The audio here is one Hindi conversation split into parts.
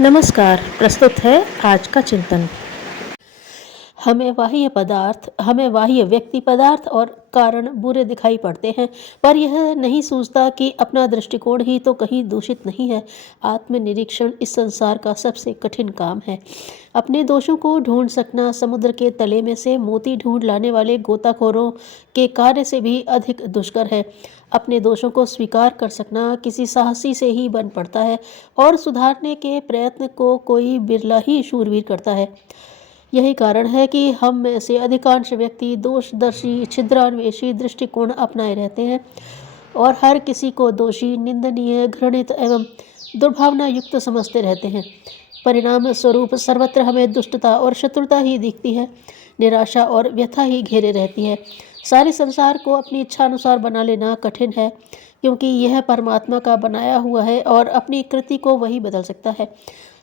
नमस्कार। प्रस्तुत है आज का चिंतन। हमें बाह्य व्यक्ति पदार्थ और कारण बुरे दिखाई पड़ते हैं, पर यह नहीं सोचता कि अपना दृष्टिकोण ही तो कहीं दूषित नहीं है। आत्मनिरीक्षण इस संसार का सबसे कठिन काम है। अपने दोषों को ढूंढ सकना समुद्र के तले में से मोती ढूंढ लाने वाले गोताखोरों के कार्य से भी अधिक दुष्कर है। अपने दोषों को स्वीकार कर सकना किसी साहसी से ही बन पड़ता है और सुधारने के प्रयत्न को कोई बिरला ही शूरवीर करता है। यही कारण है कि हम में से अधिकांश व्यक्ति दोषदर्शी छिद्रान्वेषी दृष्टिकोण अपनाए रहते हैं और हर किसी को दोषी, निंदनीय, घृणित एवं दुर्भावना युक्त समझते रहते हैं। परिणाम स्वरूप सर्वत्र हमें दुष्टता और शत्रुता ही दिखती है, निराशा और व्यथा ही घेरे रहती है। सारे संसार को अपनी इच्छा अनुसार बना लेना कठिन है, क्योंकि यह परमात्मा का बनाया हुआ है और अपनी कृति को वही बदल सकता है।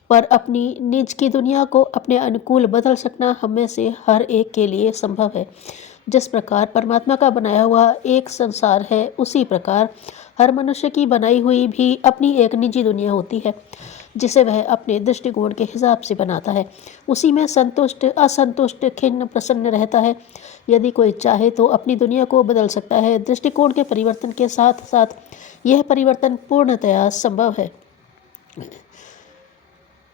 पर अपनी निज की दुनिया को अपने अनुकूल बदल सकना हम में से हर एक के लिए संभव है। जिस प्रकार परमात्मा का बनाया हुआ एक संसार है, उसी प्रकार हर मनुष्य की बनाई हुई भी अपनी एक निजी दुनिया होती है, जिसे वह अपने दृष्टिकोण के हिसाब से बनाता है। उसी में संतुष्ट, असंतुष्ट, खिन्न, प्रसन्न रहता है। यदि कोई चाहे तो अपनी दुनिया को बदल सकता है। दृष्टिकोण के परिवर्तन के साथ साथ यह परिवर्तन पूर्णतया संभव है।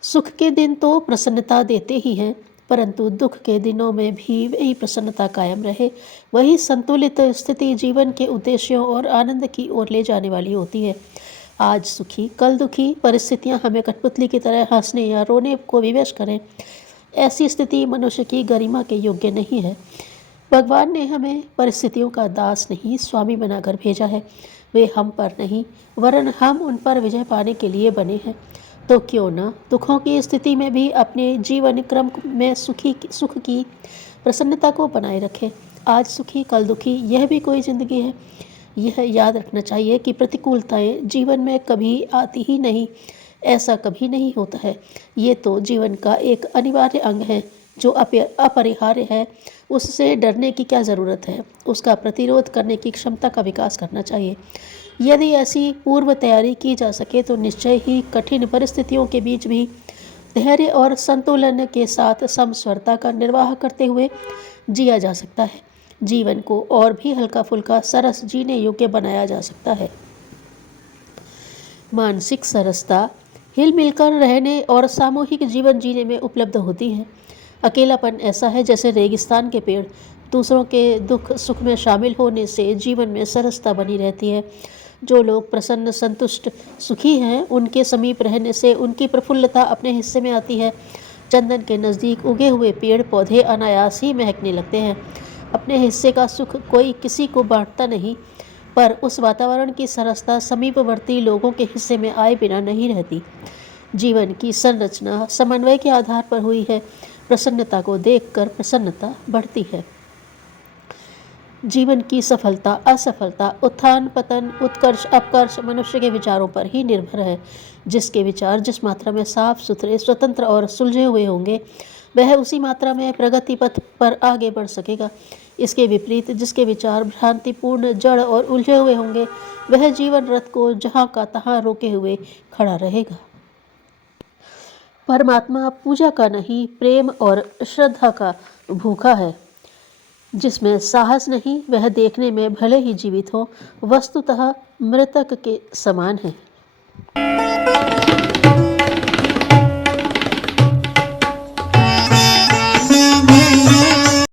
सुख के दिन तो प्रसन्नता देते ही हैं, परंतु दुख के दिनों में भी वही प्रसन्नता कायम रहे, वही संतुलित स्थिति जीवन के उद्देश्यों और आनंद की ओर ले जाने वाली होती है। आज सुखी कल दुखी परिस्थितियां हमें कठपुतली की तरह हंसने या रोने को विवश करें, ऐसी स्थिति मनुष्य की गरिमा के योग्य नहीं है। भगवान ने हमें परिस्थितियों का दास नहीं, स्वामी बनाकर भेजा है। वे हम पर नहीं, वरन हम उन पर विजय पाने के लिए बने हैं। तो क्यों न दुखों की स्थिति में भी अपने जीवन क्रम में सुख की प्रसन्नता को बनाए रखें। आज सुखी कल दुखी, यह भी कोई जिंदगी है। यह याद रखना चाहिए कि प्रतिकूलताएं जीवन में कभी आती ही नहीं, ऐसा कभी नहीं होता है। ये तो जीवन का एक अनिवार्य अंग है जो अपरिहार्य है। उससे डरने की क्या ज़रूरत है, उसका प्रतिरोध करने की क्षमता का विकास करना चाहिए। यदि ऐसी पूर्व तैयारी की जा सके तो निश्चय ही कठिन परिस्थितियों के बीच भी धैर्य और संतुलन के साथ समस्वरता का निर्वाह करते हुए जिया जा सकता है। जीवन को और भी हल्का फुल्का सरस जीने योग्य बनाया जा सकता है। मानसिक सरसता हिल मिलकर रहने और सामूहिक जीवन जीने में उपलब्ध होती है। अकेलापन ऐसा है जैसे रेगिस्तान के पेड़। दूसरों के दुख सुख में शामिल होने से जीवन में सरसता बनी रहती है। जो लोग प्रसन्न, संतुष्ट, सुखी हैं, उनके समीप रहने से उनकी प्रफुल्लता अपने हिस्से में आती है। चंदन के नज़दीक उगे हुए पेड़ पौधे अनायास ही महकने लगते हैं। अपने हिस्से का सुख कोई किसी को बांटता नहीं, पर उस वातावरण की सरसता समीपवर्ती लोगों के हिस्से में आए बिना नहीं रहती। जीवन की संरचना समन्वय के आधार पर हुई है। प्रसन्नता को देखकर प्रसन्नता बढ़ती है। जीवन की सफलता असफलता, उत्थान पतन, उत्कर्ष अपकर्ष मनुष्य के विचारों पर ही निर्भर है। जिसके विचार जिस मात्रा में साफ सुथरे, स्वतंत्र और सुलझे हुए होंगे, वह उसी मात्रा में प्रगति पथ पर आगे बढ़ सकेगा। इसके विपरीत जिसके विचार भ्रांतिपूर्ण, जड़ और उलझे हुए होंगे, वह जीवन रथ को जहाँ का तहाँ रोके हुए खड़ा रहेगा। परमात्मा पूजा का नहीं, प्रेम और श्रद्धा का भूखा है। जिसमें साहस नहीं, वह देखने में भले ही जीवित हो, वस्तुतः मृतक के समान है।